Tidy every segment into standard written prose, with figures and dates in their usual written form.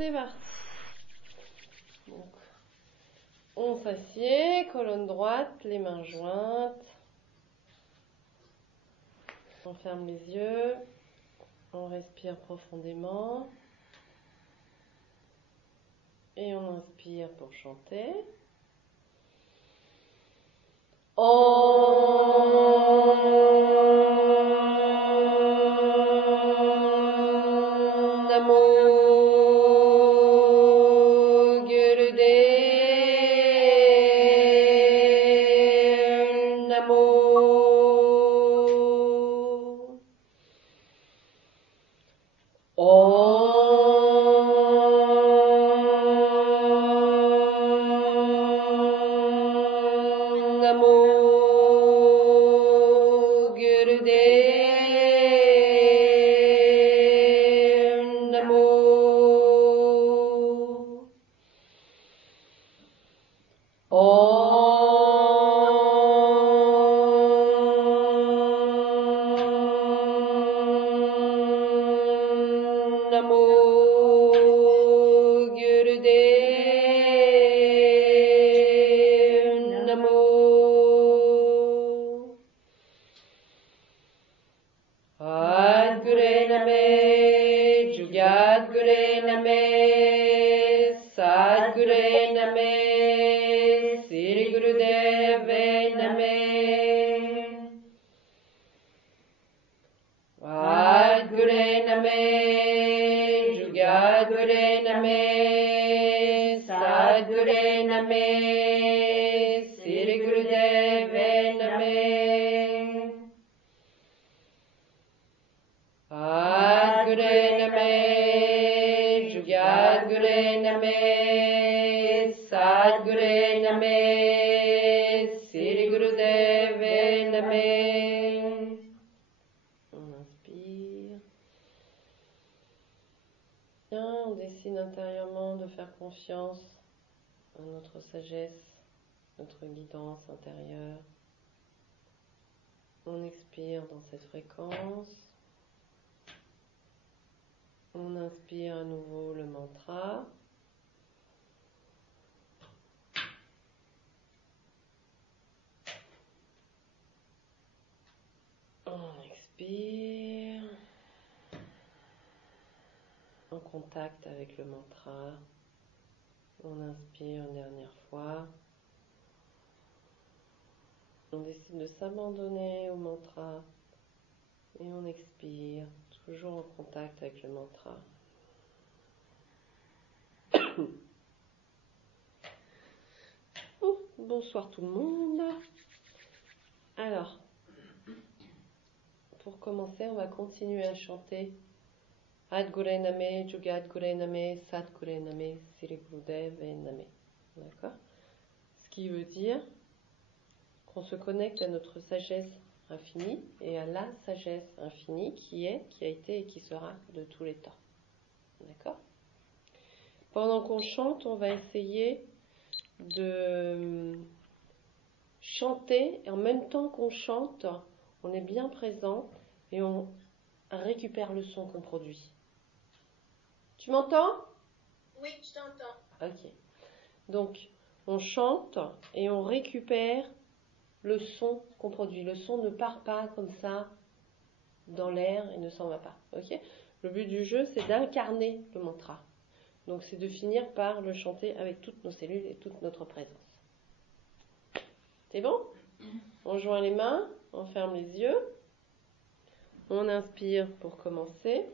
c'est parti. Donc, on s'assied, colonne droite, les mains jointes. On ferme les yeux. On respire profondément. Et on inspire pour chanter. On décide intérieurement de faire confiance à notre sagesse, notre guidance intérieure. On expire dans cette fréquence. On inspire à nouveau le mantra. On expire. En contact avec le mantra. On inspire une dernière fois. On décide de s'abandonner au mantra et on expire, toujours en contact avec le mantra. Bonsoir tout le monde. Alors, pour commencer, on va continuer à chanter Ad Gure Name, Jugat Gure Name, Sat Gure Name, Siri Gurudev Name. D'accord? Ce qui veut dire qu'on se connecte à notre sagesse infinie et à la sagesse infinie qui est, qui a été et qui sera de tous les temps. D'accord? Pendant qu'on chante, on va essayer de chanter et en même temps qu'on chante, on est bien présent et on récupère le son qu'on produit. Tu m'entends? Oui, je t'entends. Ok. Donc, on chante et on récupère le son qu'on produit. Le son ne part pas comme ça dans l'air et ne s'en va pas. Ok? Le but du jeu, c'est d'incarner le mantra. Donc, c'est de finir par le chanter avec toutes nos cellules et toute notre présence. C'est bon? On joint les mains, on ferme les yeux. On inspire pour commencer.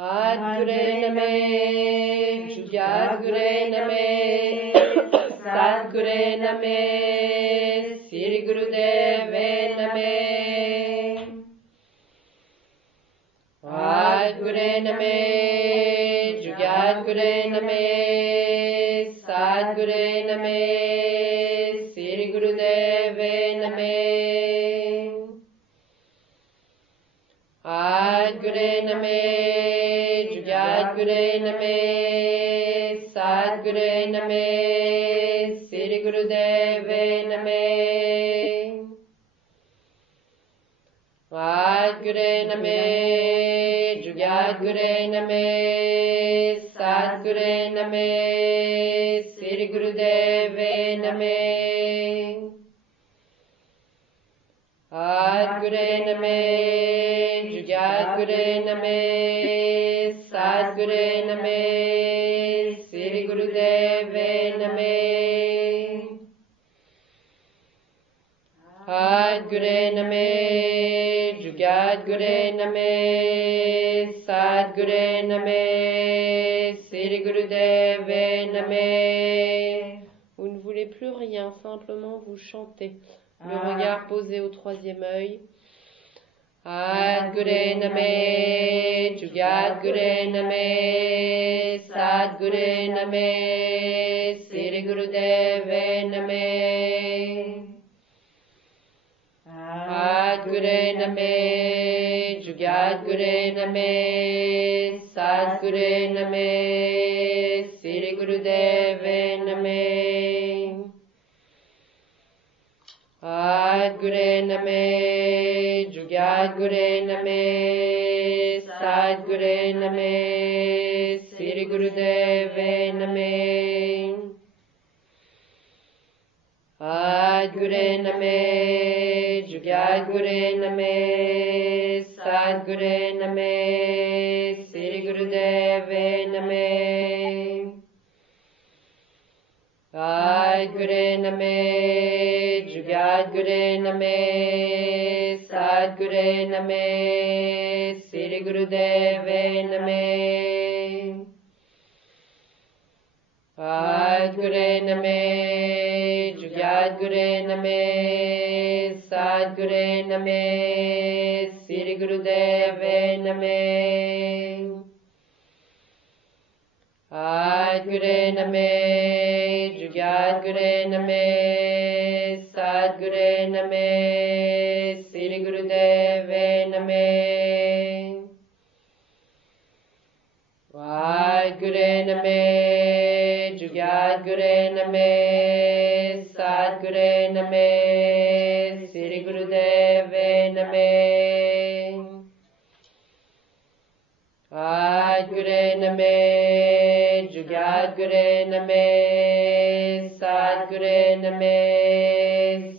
Ad Gure Name, Jugat Gure Name, Sat Gure Name, Siri Gurudev Name. Ad Gure Name, Jugat Gure Name, Sat Gure Name, Siri Gurudev Name. Ad Gure Name, Jugat Gure Name, Sat Gure Name, Siri Gurudev Name. Ad Gure Name, Jugat Jagadguru Name, Sadguru Name, Sri Gurudeve Name. Adguru Name, Jagadguru Name, Sadguru Name, Sri Gurudeve Name. Adguru Name, Jagadguru Name, Sadguru Name, Sri Gurudeve Name. Vous ne voulez plus rien, simplement vous chantez. Le regard posé au troisième œil. Adguru Name, Jagadguru Name, Sadguru Name, Sri Gurudeve Name. Adguru Name, Jagadguru Name, Sadguru Name, Sri Gurudeve Name. Adguru Name, Jagadguru Name, Sadguru Name, Sri Gurudeve Name. Adguru Name, Jagadguru Name, Sadguru Name, Sri Gurudeve Name. Adguru Name, Jagadguru Name, Sadguru Name, Sri Gurudeve Name. Adguru Name, Jagadguru Name, Sadguru Name, Sri Gurudeve Name. Adguru Name, Jagadguru Name, Sadguru Name, Sri Gurudeve Name. Adguru Name, Jagadguru Name, Sadguru Name, Sri Gurudeve Name. Adguru Name, Jagadguru Name, Sadguru Name,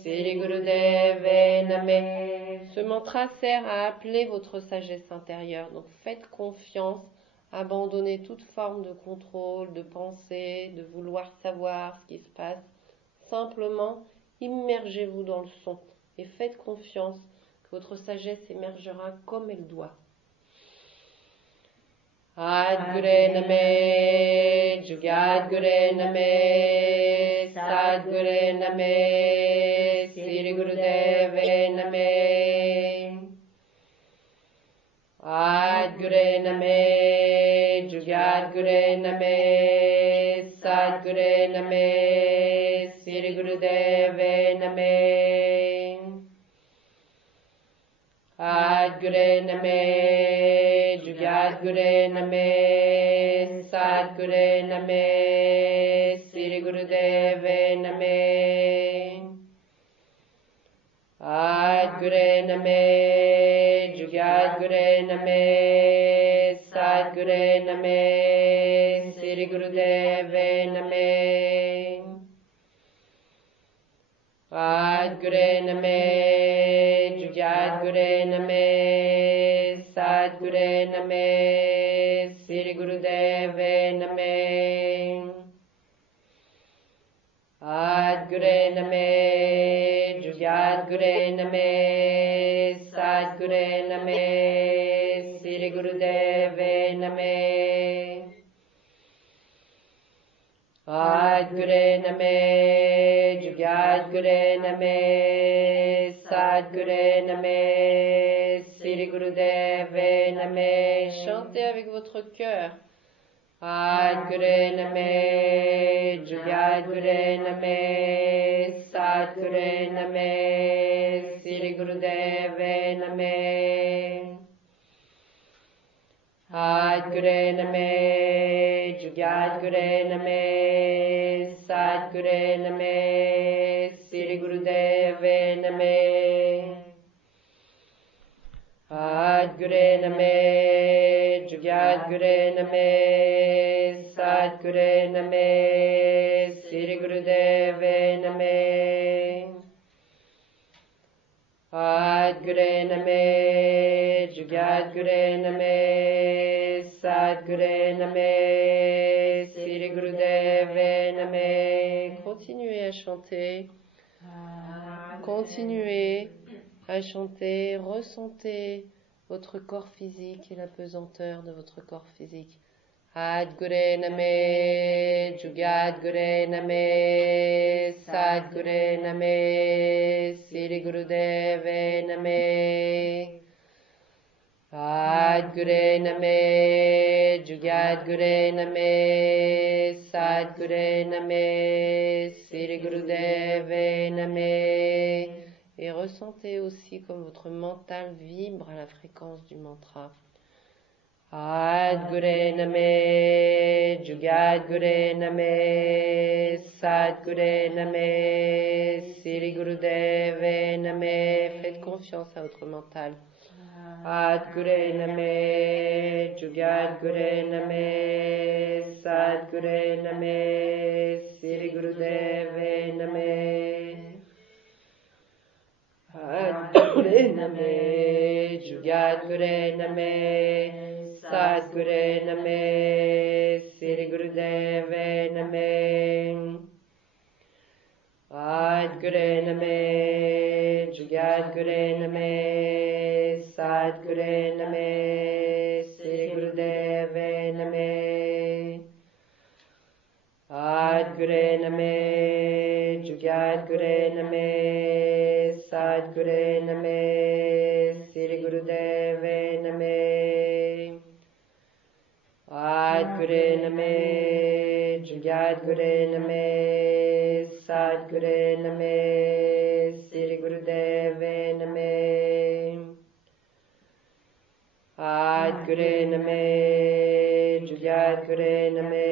Sri Gurudeve Name. Ce mantra sert à appeler votre sagesse intérieure, donc faites confiance. Abandonnez toute forme de contrôle, de pensée, de vouloir savoir ce qui se passe. Simplement, immergez-vous dans le son et faites confiance que votre sagesse émergera comme elle doit. Adguru Name, Jagadguru Name, Sadguru Name, Sri Gurudeve Name. Adguru Name, Jagadguru Name, Sadguru Name, Sri Gurudeve Name. Adguru Name, Jagadguru Name, Sadguru Name, Sri Gurudeve Name. Adguru Name, Jagadguru Name, Sadguru Name, Sri Gurudeve Name. Adguru Name, Jagadguru Name, Sadguru Name, Sri Gurudeve Name. Adguru Name, Jagadguru Name, Sadguru Name, Sri Gurudeve Name. Adguru Name, Jagadguru Name, Sadguru Name, Sri Gurudeve Name. Chantez avec votre cœur. Adguru Name, Jagadguru Name, Sadguru Name, Sri Gurudeve Name. Adguru Name, Jagadguru Name, Sadguru Name, Sri Gurudeve Name. Adguru Name, Jugadguru Name, Sadguru Name, Sri Gurudeva Name. Adguru Name, Jugadguru Name, Sadguru Name, Sri Gurudeva Name. Continuez à chanter. Continuez à chanter. Ressentez votre corps physique et la pesanteur de votre corps physique. Adguru Name, Jugadguru Name, Sadguru Name, Sri Gurudeva Name. Adguru Name, Jugadguru Name, Sadguru Name, Sri Gurudeva Name. Et ressentez aussi comme votre mental vibre à la fréquence du mantra. Adguru Name, Jugadguru Name, Sadguru Name, Sri Gurudeva Name. Faites confiance à votre mental. Adguru Name, Jugadguru Name, Sadguru Name, Sri Gurudeva Name. Adguru Name, Jugadguru Name, Sadguru Name, Sri Gurudeva Name. Adguru Name, Jugadguru Name, Sadguru Name, Sri Gurudeva Name. Adguru Name, Jugadguru Name, Sadguru Name, Sri Gurudeva Name. Adguru Name, Jugadguru Name, Sadguru Name, Sri Gurudeva Name. Adguru Name, Jugadguru Name,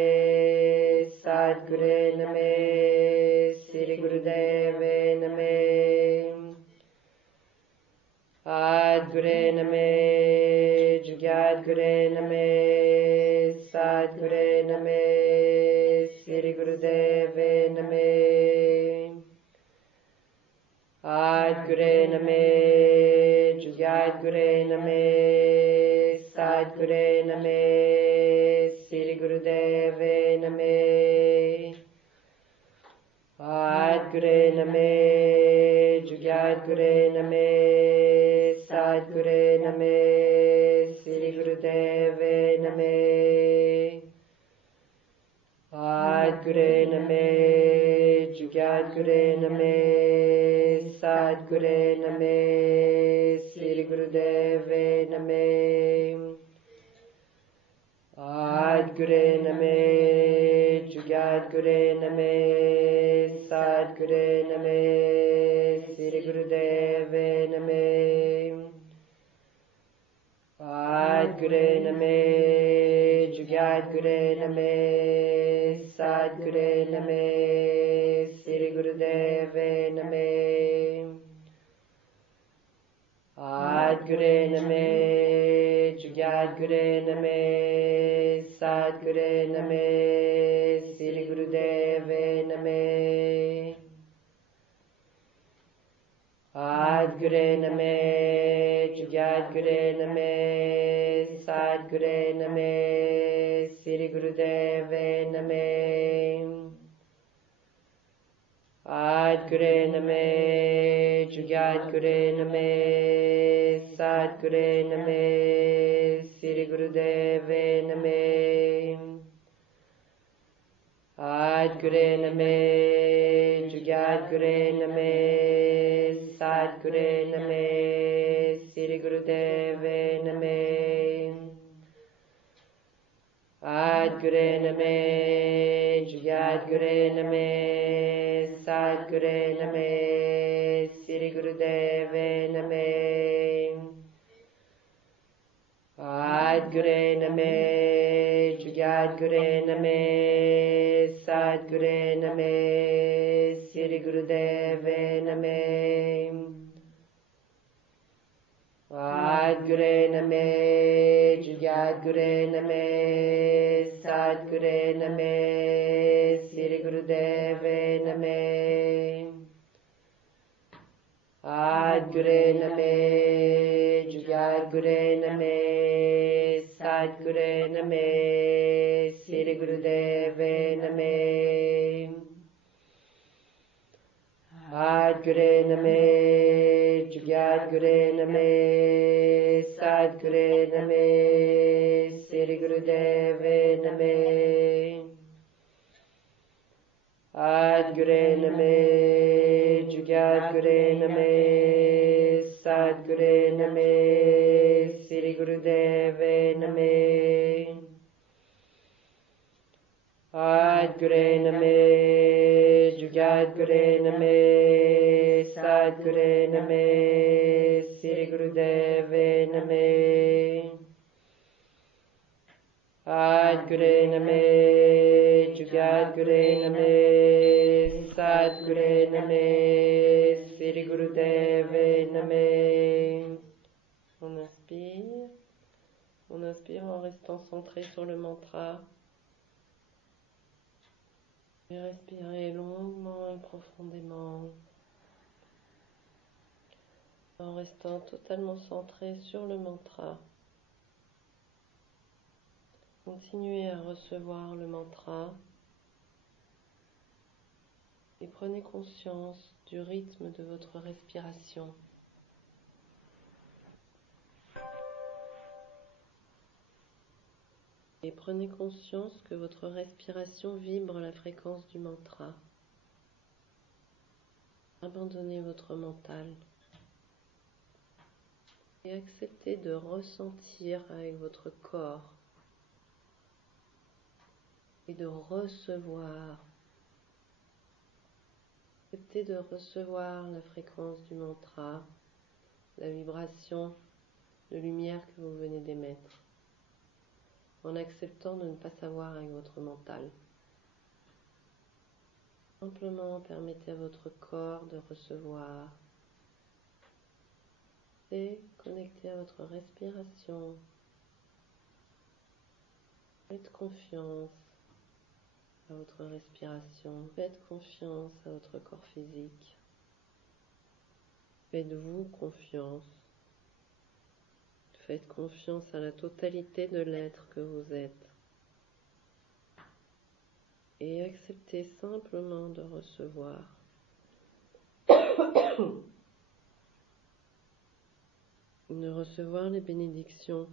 Sadguru Name, Sri Gurudeva Name. Adguru Name, Jugadguru Name, Sadguru Name, Sri Gurudeva Name. Adguru Name, Jugadguru Name, Sadguru Name, Sri Gurudeva Name. Adguru Name, Jugadguru Name, Sadguru Name, Sri Gurudeva Name. Adguru Name, Jugadguru Name, Sadguru Name, Sri Gurudeva Name. Adguru Name, Jugadguru Name, Sadguru Name, Sri Gurudeva Name. Adguru Name, Jugadguru Name, Sadguru Name, Sri Gurudeva Name. Adguru Name, Jugadguru Name, Sadguru Name, Sri Gurudeva Name. Adguru Name, Jugadguru Name, Sadguru Name, Sri Gurudeva Name. Adguru Name, Jugadguru Name, Sadguru Name, Sri Gurudeva Name. Adguru Name, Jugadguru Name, Sadguru Name, Sri Gurudeva Name. Adguru Name, Jugadguru Name, Sadguru Name, Sri Gurudeva Name. Adguru Name, Jugadguru Name, Sadguru Name, Sri Gurudeva Name. Sadguru Name, Jagadguru Name, Sadguru Name, Sri Gurudev Name. Adguru Name, Jagadguru Name, Sadguru Name, Sri Gurudev Name. Adguru Name, Jagadguru Name, Sadguru Name, Sri Gurudev Name. Adguru Name, Jagadguru Name, Sadguru Name, Sri Gurudev Name. Adguru Name, Jagadguru Name, Sadguru Name, Sri Gurudev Name. Adguru Name, Jagadguru Name, Sadguru Name, Sri Gurudev Name. On inspire en restant centré sur le mantra. Et respirez longuement et profondément, en restant totalement centré sur le mantra. Continuez à recevoir le mantra et prenez conscience du rythme de votre respiration. Et prenez conscience que votre respiration vibre la fréquence du mantra. Abandonnez votre mental et acceptez de ressentir avec votre corps et de recevoir. Acceptez de recevoir la fréquence du mantra, la vibration de lumière que vous venez d'émettre, en acceptant de ne pas savoir avec votre mental. Simplement permettez à votre corps de recevoir et connectez à votre respiration. Faites confiance à votre respiration. Faites confiance à votre corps physique. Faites-vous confiance. Faites confiance à la totalité de l'être que vous êtes. Et acceptez simplement de recevoir. De recevoir les bénédictions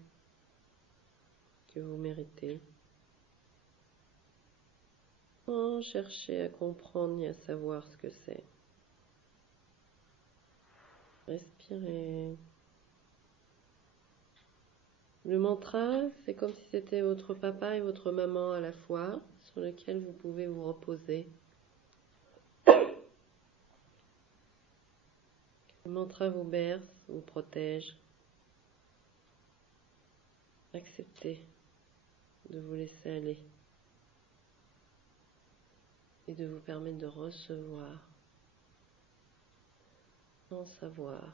que vous méritez. Sans chercher à comprendre ni à savoir ce que c'est. Respirez. Le mantra, c'est comme si c'était votre papa et votre maman à la fois, sur lequel vous pouvez vous reposer. Le mantra vous berce, vous protège. Acceptez de vous laisser aller et de vous permettre de recevoir sans savoir.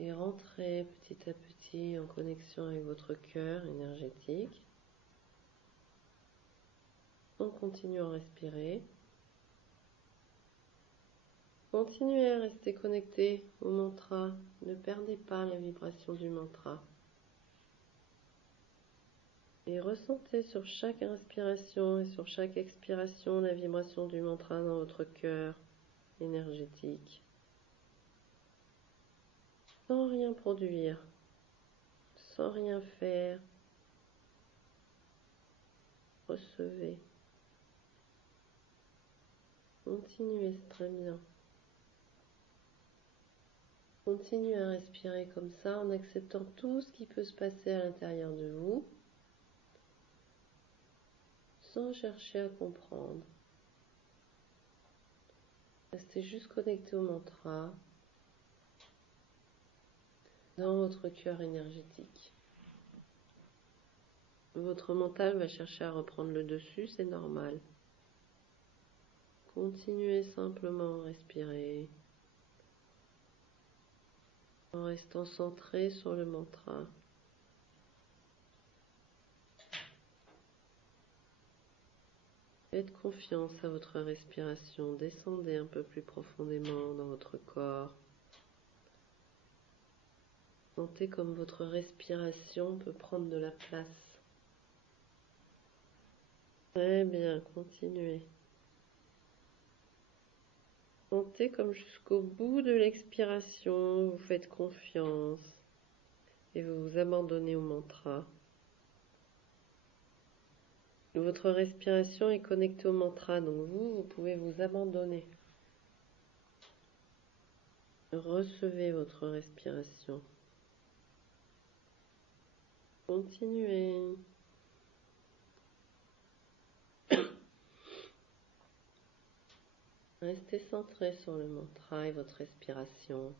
Et rentrez petit à petit en connexion avec votre cœur énergétique. On continue à respirer. Continuez à rester connecté au mantra. Ne perdez pas la vibration du mantra. Et ressentez sur chaque inspiration et sur chaque expiration la vibration du mantra dans votre cœur énergétique. Sans rien produire, sans rien faire. Recevez. Continuez, c'est très bien. Continuez à respirer comme ça en acceptant tout ce qui peut se passer à l'intérieur de vous, sans chercher à comprendre. Restez juste connecté au mantra dans votre cœur énergétique. Votre mental va chercher à reprendre le dessus, c'est normal. Continuez simplement à respirer en restant centré sur le mantra. Faites confiance à votre respiration, descendez un peu plus profondément dans votre corps. Sentez comme votre respiration peut prendre de la place. Très bien, continuez. Sentez comme jusqu'au bout de l'expiration, vous faites confiance et vous vous abandonnez au mantra. Votre respiration est connectée au mantra, donc vous pouvez vous abandonner. Recevez votre respiration. Continuez. Restez centré sur le mantra et votre respiration.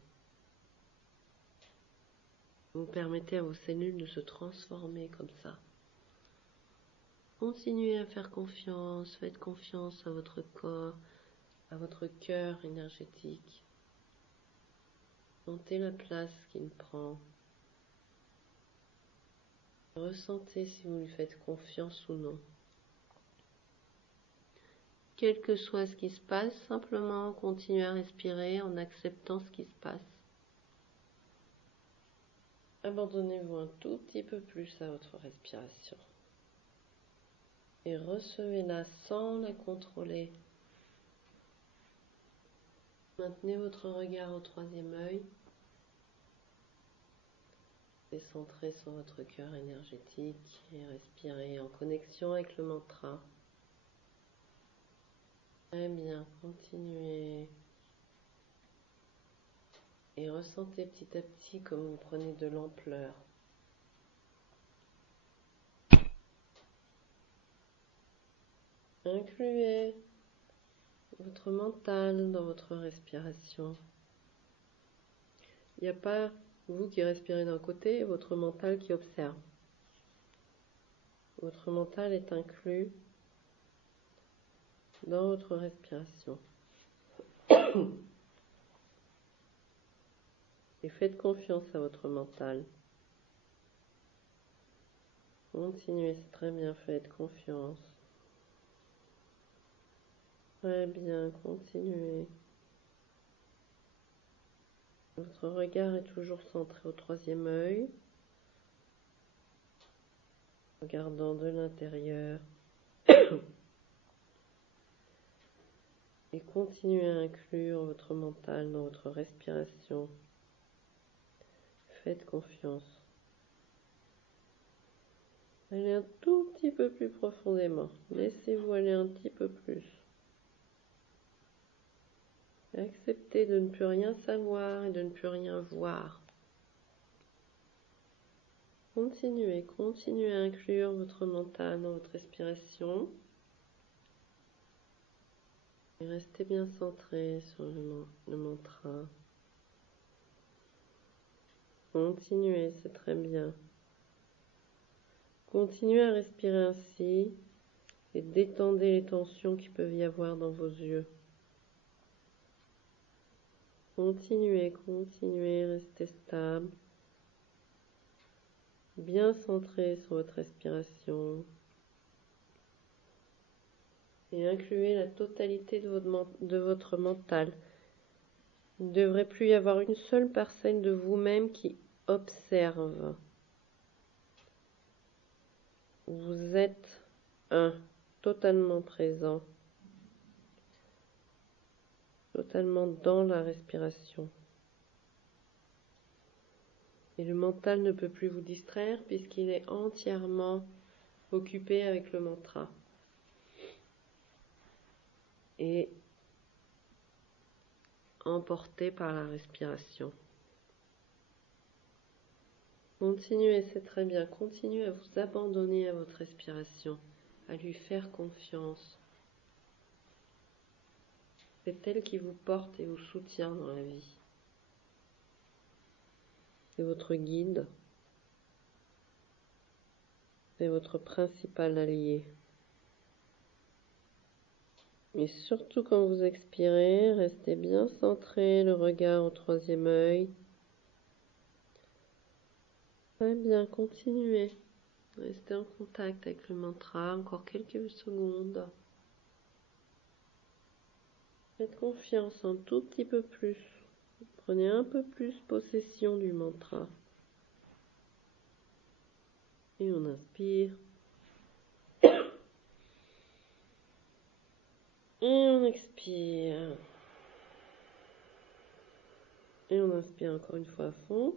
Vous permettez à vos cellules de se transformer comme ça. Continuez à faire confiance, faites confiance à votre corps, à votre cœur énergétique. Sentez la place qu'il prend. Ressentez si vous lui faites confiance ou non. Quel que soit ce qui se passe, simplement continuez à respirer en acceptant ce qui se passe. Abandonnez-vous un tout petit peu plus à votre respiration. Et recevez-la sans la contrôler. Maintenez votre regard au troisième œil. Et centrez sur votre cœur énergétique et respirez en connexion avec le mantra. Très bien, continuez. Et ressentez petit à petit comme vous prenez de l'ampleur. Incluez votre mental dans votre respiration. Il n'y a pas vous qui respirez d'un côté et votre mental qui observe. Votre mental est inclus dans votre respiration. Et faites confiance à votre mental. Continuez, c'est très bien, faites confiance. Très bien, continuez. Votre regard est toujours centré au troisième œil, regardant de l'intérieur. Et continuez à inclure votre mental dans votre respiration. Faites confiance. Allez un tout petit peu plus profondément. Laissez-vous aller un petit peu plus. Acceptez de ne plus rien savoir et de ne plus rien voir. Continuez à inclure votre mental dans votre respiration. Et restez bien centré sur le mantra. Continuez, c'est très bien. Continuez à respirer ainsi et détendez les tensions qu'il peut y avoir dans vos yeux. Continuez, restez stable. Bien centré sur votre respiration. Et incluez la totalité de votre mental. Il ne devrait plus y avoir une seule parcelle de vous-même qui observe. Vous êtes totalement présent, totalement dans la respiration. Et le mental ne peut plus vous distraire puisqu'il est entièrement occupé avec le mantra. Et emporté par la respiration. Continuez, c'est très bien. Continuez à vous abandonner à votre respiration, à lui faire confiance. C'est elle qui vous porte et vous soutient dans la vie. C'est votre guide. C'est votre principal allié. Et surtout quand vous expirez, restez bien centré, le regard au troisième œil. Très bien, continuez. Restez en contact avec le mantra encore quelques secondes. Faites confiance un tout petit peu plus. Prenez un peu plus possession du mantra. Et on inspire. Et on expire. Et on inspire encore une fois à fond.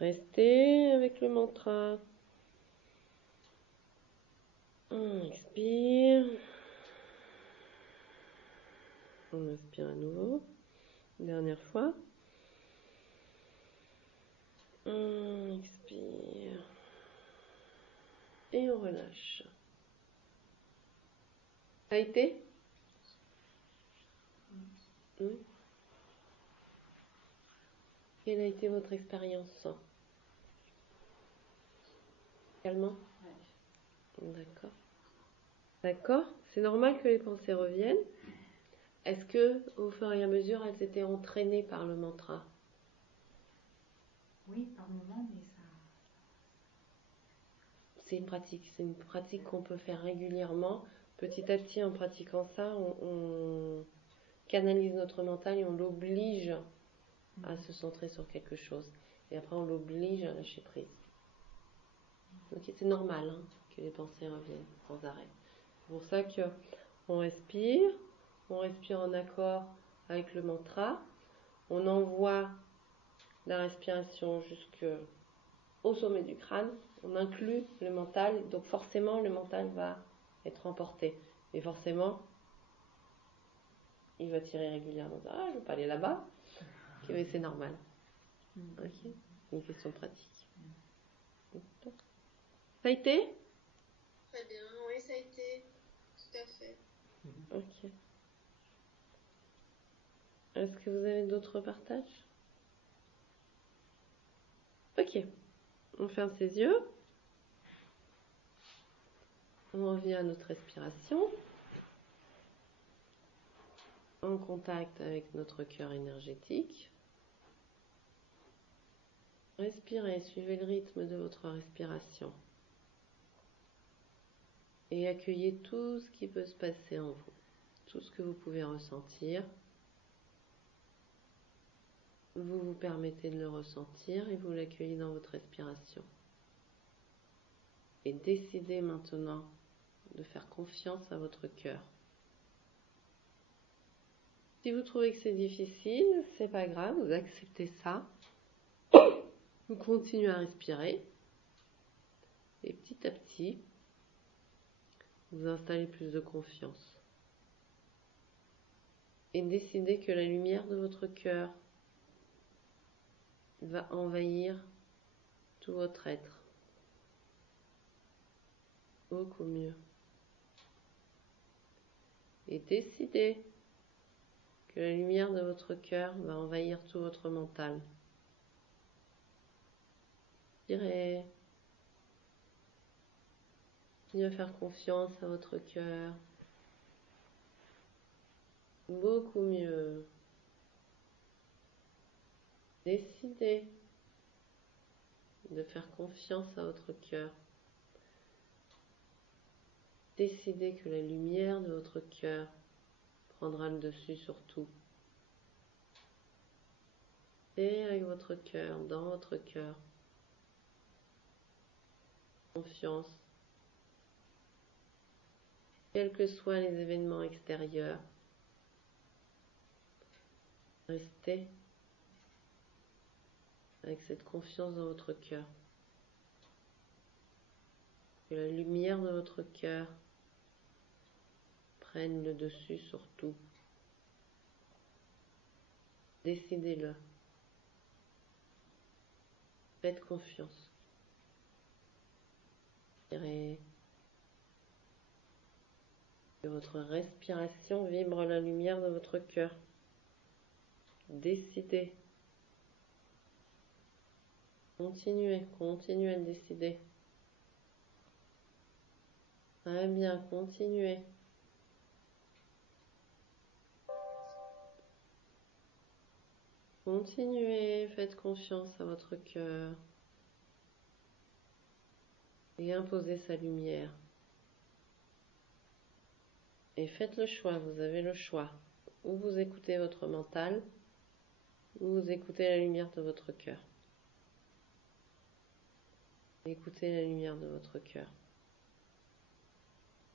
Restez avec le mantra. On expire. On inspire à nouveau. Dernière fois. On expire. Et on relâche. Ça a été? Oui. Quelle a été votre expérience? Calmant? D'accord. D'accord. C'est normal que les pensées reviennent. Est-ce que, au fur et à mesure, elles étaient entraînées par le mantra? Oui, par moment, mais ça... C'est une pratique qu'on peut faire régulièrement. Petit à petit, en pratiquant ça, on canalise notre mental et on l'oblige à se centrer sur quelque chose. Et après, on l'oblige à lâcher prise. Donc, c'est normal que les pensées reviennent sans arrêt. C'est pour ça qu'on respire en accord avec le mantra, on envoie la respiration jusqu'au sommet du crâne, on inclut le mental, donc forcément le mental va être emporté. Et forcément, il va tirer régulièrement. Ah, je ne veux pas aller là-bas. Ok, mais c'est normal. Ok, c'est une question pratique. Ça a été? Très bien, oui, ça a été. Tout à fait. Ok. Est-ce que vous avez d'autres partages? Ok. On ferme ses yeux. On revient à notre respiration. En contact avec notre cœur énergétique. Respirez, suivez le rythme de votre respiration. Et accueillez tout ce qui peut se passer en vous. Tout ce que vous pouvez ressentir. Vous vous permettez de le ressentir et vous l'accueillez dans votre respiration. Et décidez maintenant de faire confiance à votre cœur. Si vous trouvez que c'est difficile, c'est pas grave, vous acceptez ça. Vous continuez à respirer. Et petit à petit, vous installez plus de confiance. Et décidez que la lumière de votre cœur va envahir tout votre être. Beaucoup mieux. Et décidez que la lumière de votre cœur va envahir tout votre mental. Inspirez. Continuez à faire confiance à votre cœur. Beaucoup mieux. Décidez de faire confiance à votre cœur. Décidez que la lumière de votre cœur prendra le dessus sur tout. Et avec votre cœur, dans votre cœur, confiance, quels que soient les événements extérieurs, restez avec cette confiance dans votre cœur. Que la lumière de votre cœur prenne le dessus sur tout. Décidez-le. Faites confiance. Que votre respiration vibre la lumière de votre cœur. Décidez. Continuez à le décider. Très bien, continuez. Continuez, faites confiance à votre cœur et imposez sa lumière. Et faites le choix, vous avez le choix. Ou vous écoutez votre mental, ou vous écoutez la lumière de votre cœur. Écoutez la lumière de votre cœur.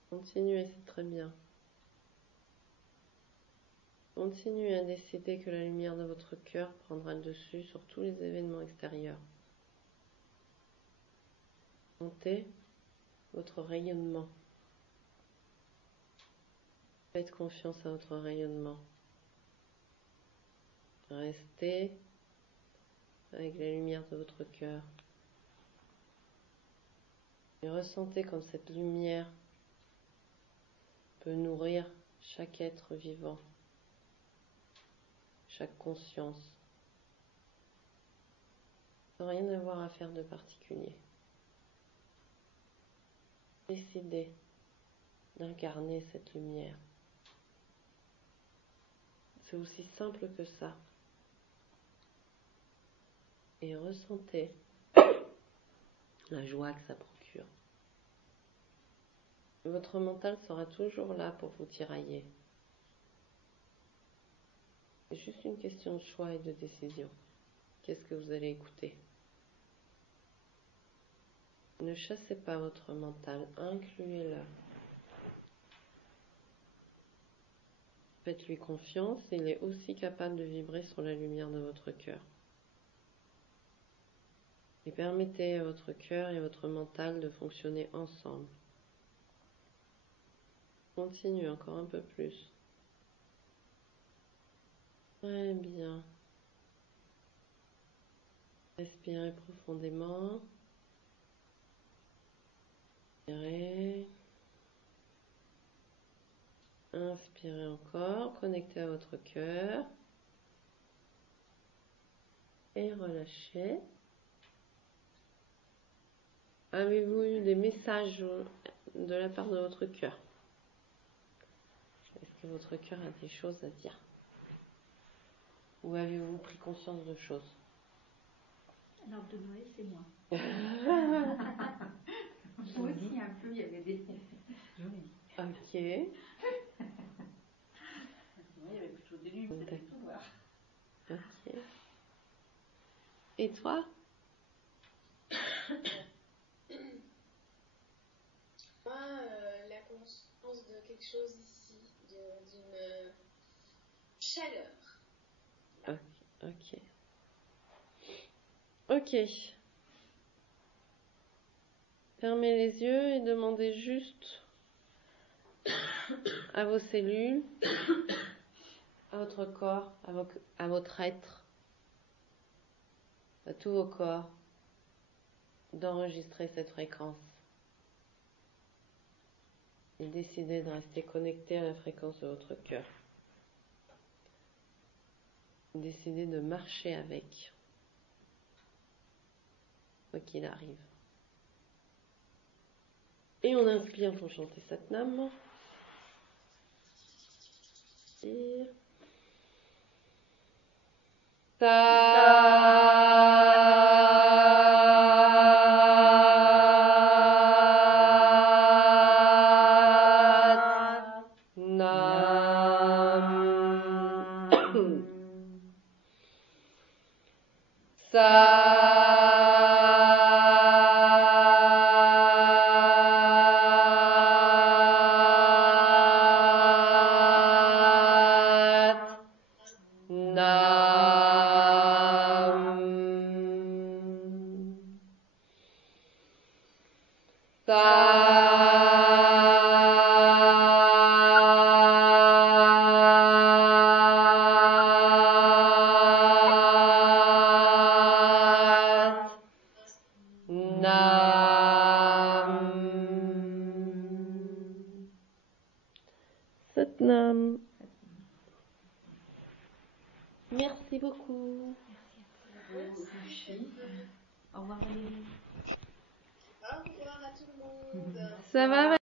Continuez, c'est très bien. Continuez à décider que la lumière de votre cœur prendra le dessus sur tous les événements extérieurs. Montez votre rayonnement. Faites confiance à votre rayonnement. Restez avec la lumière de votre cœur. Et ressentez comme cette lumière peut nourrir chaque être vivant, chaque conscience, sans rien avoir à faire de particulier. Décidez d'incarner cette lumière. C'est aussi simple que ça. Et ressentez la joie que ça procure. Votre mental sera toujours là pour vous tirailler. C'est juste une question de choix et de décision. Qu'est-ce que vous allez écouter? Ne chassez pas votre mental, incluez-le. Faites-lui confiance, il est aussi capable de vibrer sur la lumière de votre cœur. Et permettez à votre cœur et à votre mental de fonctionner ensemble. Continuez encore un peu plus. Très bien. Respirez profondément. Inspirez. Inspirez encore. Connectez à votre cœur. Et relâchez. Avez-vous eu des messages de la part de votre cœur? Est-ce que votre cœur a des choses à dire? Ou avez-vous pris conscience de choses? L'arbre de Noël, c'est moi. Moi aussi, un peu, il y avait des... Joli. Ok. Moi, il y avait plutôt des lunes, c'était tout noir. Ok. Et toi? Moi, la conscience de quelque chose ici, d'une chaleur. Ok. Ok. Fermez les yeux et demandez juste à vos cellules, à votre corps, à votre être, à tous vos corps, d'enregistrer cette fréquence. Et décidez de rester connecté à la fréquence de votre cœur. Décidez de marcher avec, quoi qu'il arrive. Et on inspire pour chanter Satnam. Et... Satnam. Merci beaucoup. Merci. Au revoir Valérie. Au revoir à tout le monde. Ça va?